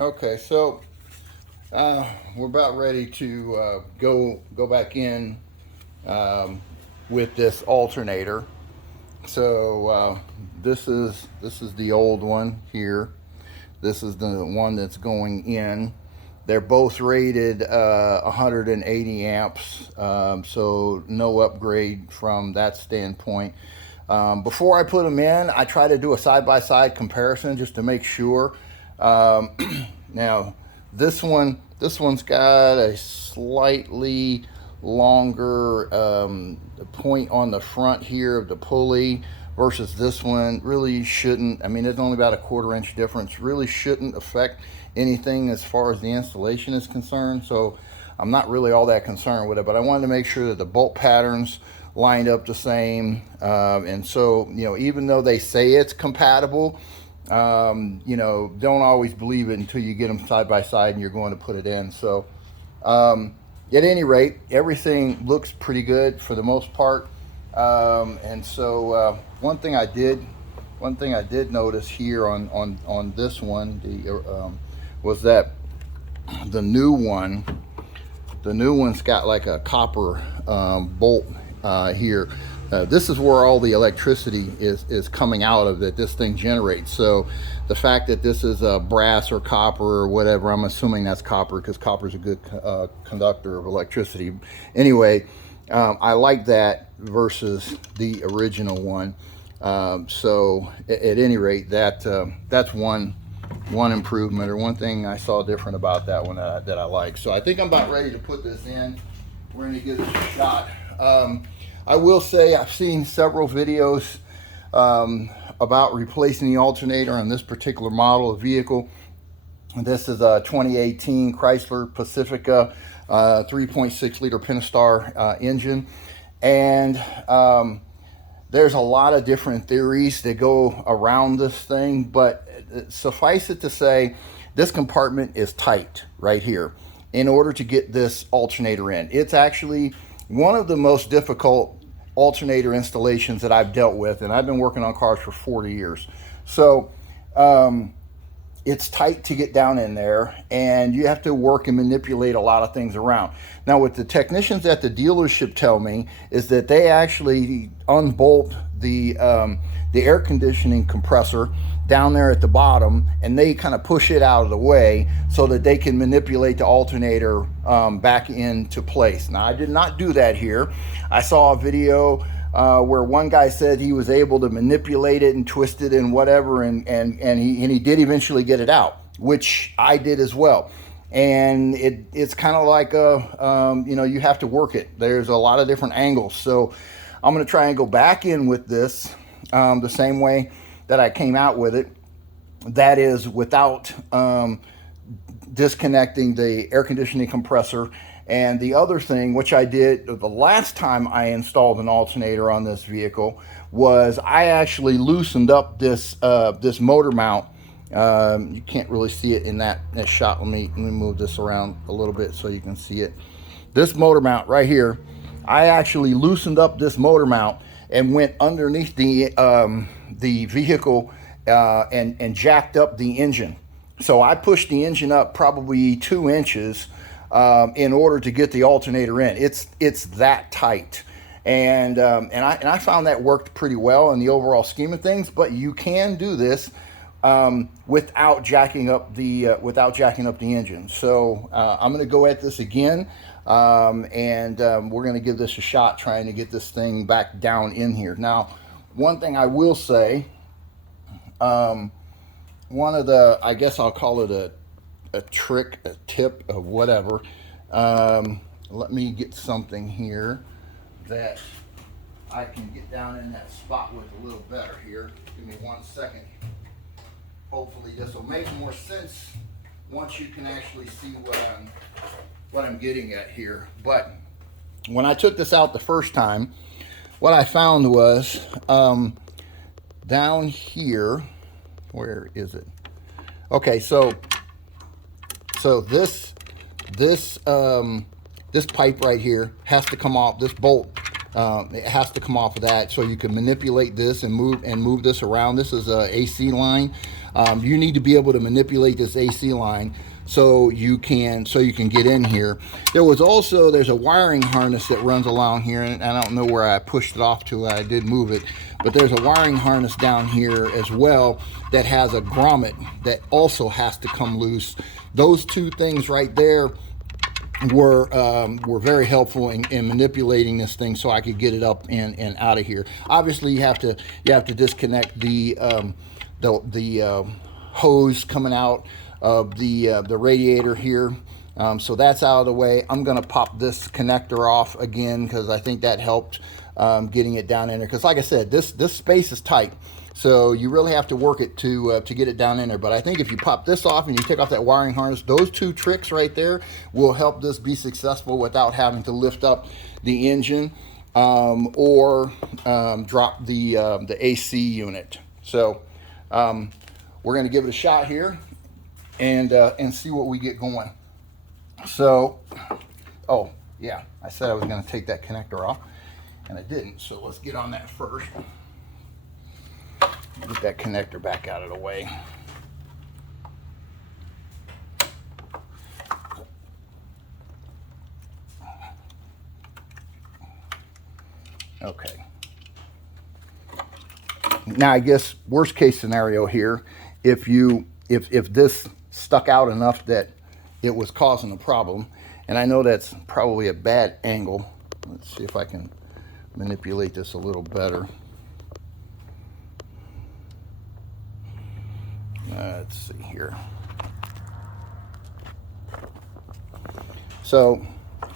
Okay, so we're about ready to go back in um, with this alternator. So this is the old one here. This is the one that's going in. They're both rated 180 amps, so no upgrade from that standpoint. Before I put them in, I try to do a side-by-side comparison just to make sure. Um, Now, this one's got a slightly longer point on the front here of the pulley versus this one. Really shouldn't. I mean, it's only about a 1/4 inch difference. Really shouldn't affect anything as far as the installation is concerned. So I'm not really all that concerned with it. But I wanted to make sure that the bolt patterns lined up the same. And so, even though they say it's compatible, don't always believe it until you get them side by side and you're going to put it in. So, at any rate, everything looks pretty good for the most part. And so, one thing I did notice here on this one, was that the new one, the new one's got like a copper bolt here. This is where all the electricity is coming out of that this thing generates. So the fact that this is a brass or copper or whatever, I'm assuming that's copper because copper is a good conductor of electricity. Anyway, I like that versus the original one. So at any rate, that's one improvement, or one thing I saw different about that one that I like. So I think I'm about ready to put this in. We're going to give this a shot. I will say I've seen several videos about replacing the alternator on this particular model of vehicle. This is a 2018 Chrysler Pacifica 3.6 liter Pentastar engine. And there's a lot of different theories that go around this thing, but suffice it to say, this compartment is tight right here in order to get this alternator in. It's actually one of the most difficult alternator installations that I've dealt with, and I've been working on cars for 40 years. So it's tight to get down in there, and you have to work and manipulate a lot of things around. Now, what the technicians at the dealership tell me is that they actually unbolt the air conditioning compressor down there at the bottom, and they kind of push it out of the way so that they can manipulate the alternator back into place. Now, I did not do that here. I saw a video where one guy said he was able to manipulate it and twist it and whatever, and he did eventually get it out, which I did as well. And it's kind of like you have to work it. There's a lot of different angles. So I'm going to try and go back in with this the same way that I came out with it. That is without disconnecting the air conditioning compressor. And the other thing, which I did the last time I installed an alternator on this vehicle, was I actually loosened up this motor mount. You can't really see it in that shot. Let me move this around a little bit so you can see it. This motor mount right here, I actually loosened up this motor mount and went underneath the vehicle and jacked up the engine. So I pushed the engine up probably 2 inches in order to get the alternator in. It's that tight, and I found that worked pretty well in the overall scheme of things. But you can do this without jacking up the engine. So I'm going to go at this again, and we're going to give this a shot, trying to get this thing back down in here. Now, one thing I will say, one of the, I guess I'll call it a trick, a tip, of whatever. Let me get something here that I can get down in that spot with a little better here. Give me 1 second. Hopefully this will make more sense once you can actually see what I'm getting at here. But when I took this out the first time, what I found was down here, where is it? Okay, so this pipe right here has to come off. This bolt, it has to come off of that, so you can manipulate this and move this around. This is a AC line. You need to be able to manipulate this AC line so you can get in here. There's a wiring harness that runs along here, and I don't know where I pushed it off to. I did move it, but there's a wiring harness down here as well that has a grommet that also has to come loose. Those two things right there were very helpful in manipulating this thing so I could get it up and out of here. Obviously, you have to disconnect the hose coming out of the radiator here. So that's out of the way. I'm gonna pop this connector off again because I think that helped getting it down in there. Because like I said, this space is tight, so you really have to work it to get it down in there. But I think if you pop this off and you take off that wiring harness, those two tricks right there will help this be successful without having to lift up the engine or drop the AC unit. So we're going to give it a shot here and see what we get going. So, oh yeah, I said I was going to take that connector off, and I didn't. So let's get on that first. Get that connector back out of the way. Okay. Now, I guess worst case scenario here, if this stuck out enough that it was causing a problem, and I know that's probably a bad angle. Let's see if I can manipulate this a little better. Let's see here. So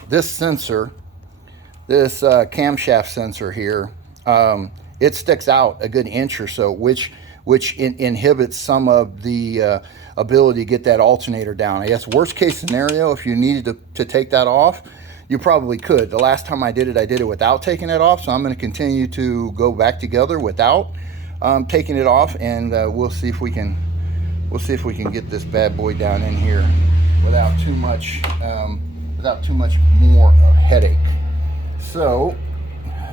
this sensor, this camshaft sensor here, it sticks out a good inch or so, which inhibits some of the ability to get that alternator down. I guess worst case scenario, if you needed to take that off, you probably could. The last time I did it without taking it off, so I'm going to continue to go back together without taking it off, and we'll see if we can get this bad boy down in here without too much more headache. So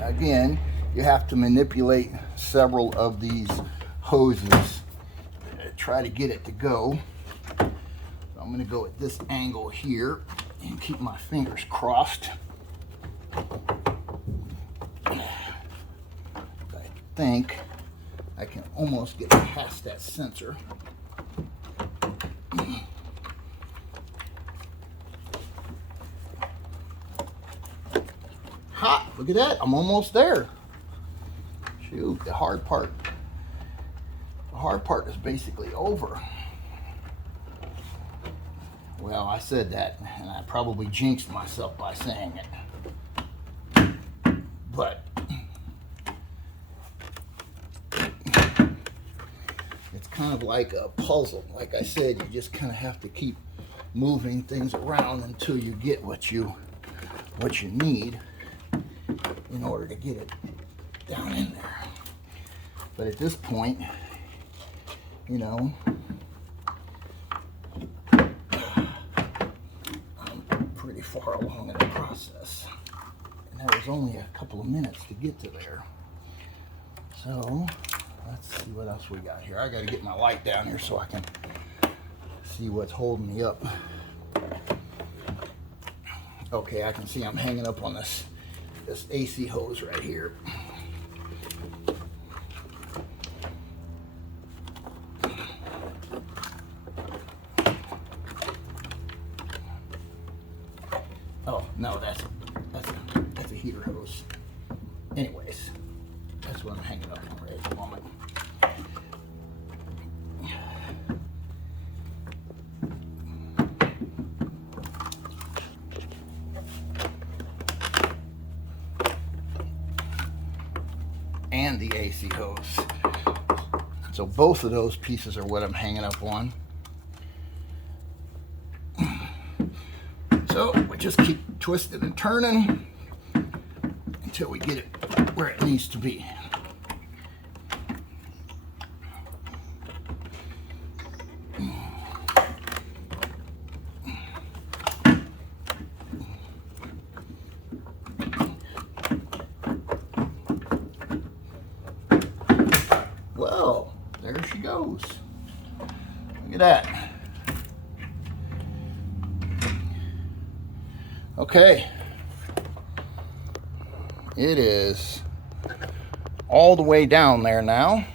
again, you have to manipulate several of these hoses. Try to get it to go. So I'm going to go at this angle here and keep my fingers crossed. I think I can almost get past that sensor. Ha! Look at that, I'm almost there. Shoot, the hard part is basically over. Well, I said that, and I probably jinxed myself by saying it. But it's kind of like a puzzle. Like I said, you just kind of have to keep moving things around until you get what you need in order to get it down in there. But at this point, you know, I'm pretty far along in the process, and that was only a couple of minutes to get to there. So let's see what else we got here. I got to get my light down here so I can see what's holding me up. Okay, I can see I'm hanging up on this AC hose right here. Oh no, that's a heater hose. Anyways, that's what I'm hanging up on right at the moment. And the AC hose. So both of those pieces are what I'm hanging up on. So we just keep twisting and turning until we get it where it needs to be. Well, there she goes. Look at that. Okay. It is all the way down there now.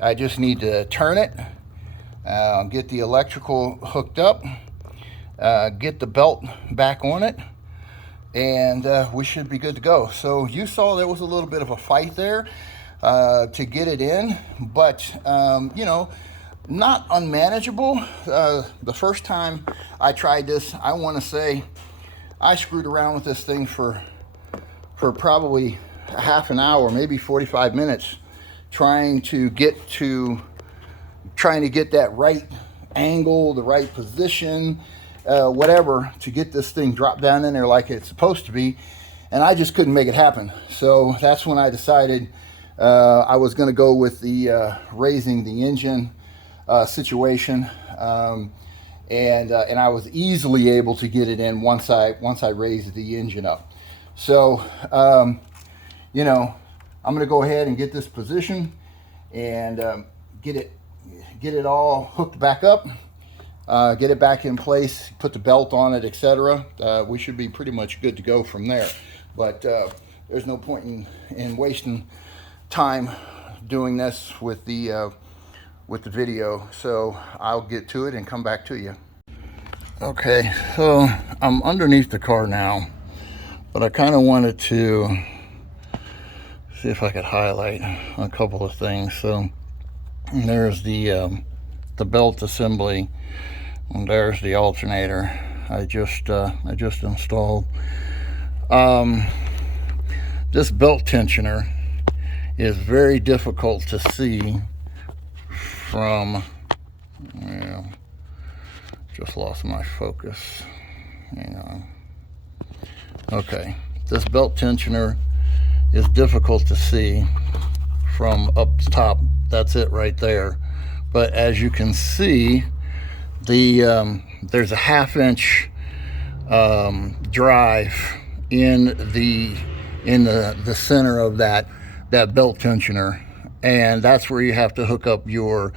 I just need to turn it, get the electrical hooked up, get the belt back on it, and we should be good to go. So you saw there was a little bit of a fight there to get it in, but you know, not unmanageable. The first time I tried this, I want to say I screwed around with this thing for probably a half an hour, maybe 45 minutes, trying to get that right angle, the right position, whatever, to get this thing dropped down in there like it's supposed to be, and I just couldn't make it happen. So that's when I decided I was going to go with the raising the engine situation, and I was easily able to get it in once I raised the engine up. So you know, I'm going to go ahead and get this position and get it all hooked back up, get it back in place, put the belt on it, etc. We should be pretty much good to go from there. But there's no point in wasting time doing this with the video, so I'll get to it and come back to you. Okay, so I'm underneath the car now, but I kind of wanted to see if I could highlight a couple of things. So there's the belt assembly, and there's the alternator I just installed. This belt tensioner is very difficult to see from, well, just lost my focus. Hang on. Okay, this belt tensioner is difficult to see from up top. That's it right there. But as you can see, there's a 1/2 inch drive in the center of that belt tensioner, and that's where you have to hook up your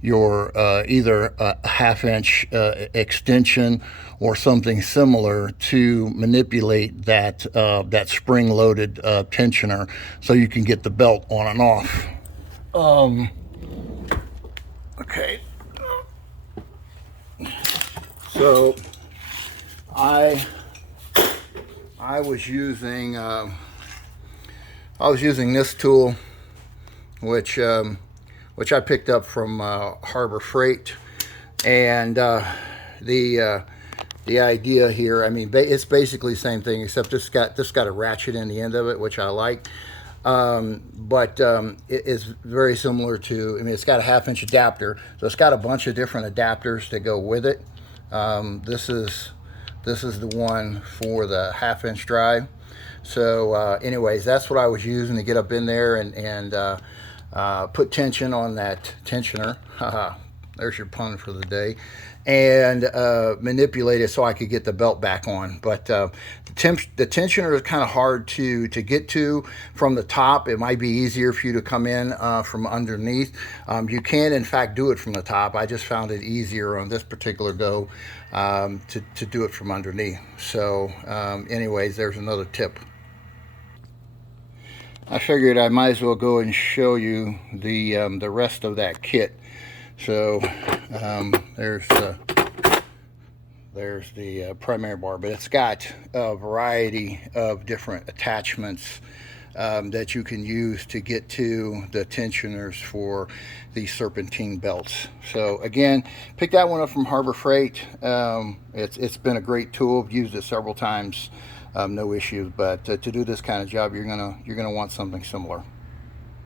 either a 1/2 inch extension or something similar to manipulate that spring-loaded tensioner, so you can get the belt on and off. Okay, so I was using this tool, which I picked up from Harbor Freight, and the idea here, I mean, it's basically the same thing, except this got a ratchet in the end of it, which I like. But it is very similar to, I mean, it's got a 1/2 inch adapter, so it's got a bunch of different adapters that go with it. This is the one for the 1/2 inch drive. So anyways, that's what I was using to get up in there and put tension on that tensioner. There's your pun for the day. And manipulate it so I could get the belt back on. But the tensioner is kind of hard to get to from the top. It might be easier for you to come in from underneath. You can, in fact, do it from the top. I just found it easier on this particular go to do it from underneath. So anyways, there's another tip. I figured I might as well go and show you the rest of that kit. So there's the primary bar, but it's got a variety of different attachments that you can use to get to the tensioners for the serpentine belts. So again, pick that one up from Harbor Freight. It's been a great tool. I've used it several times, no issues. But to do this kind of job, you're gonna want something similar.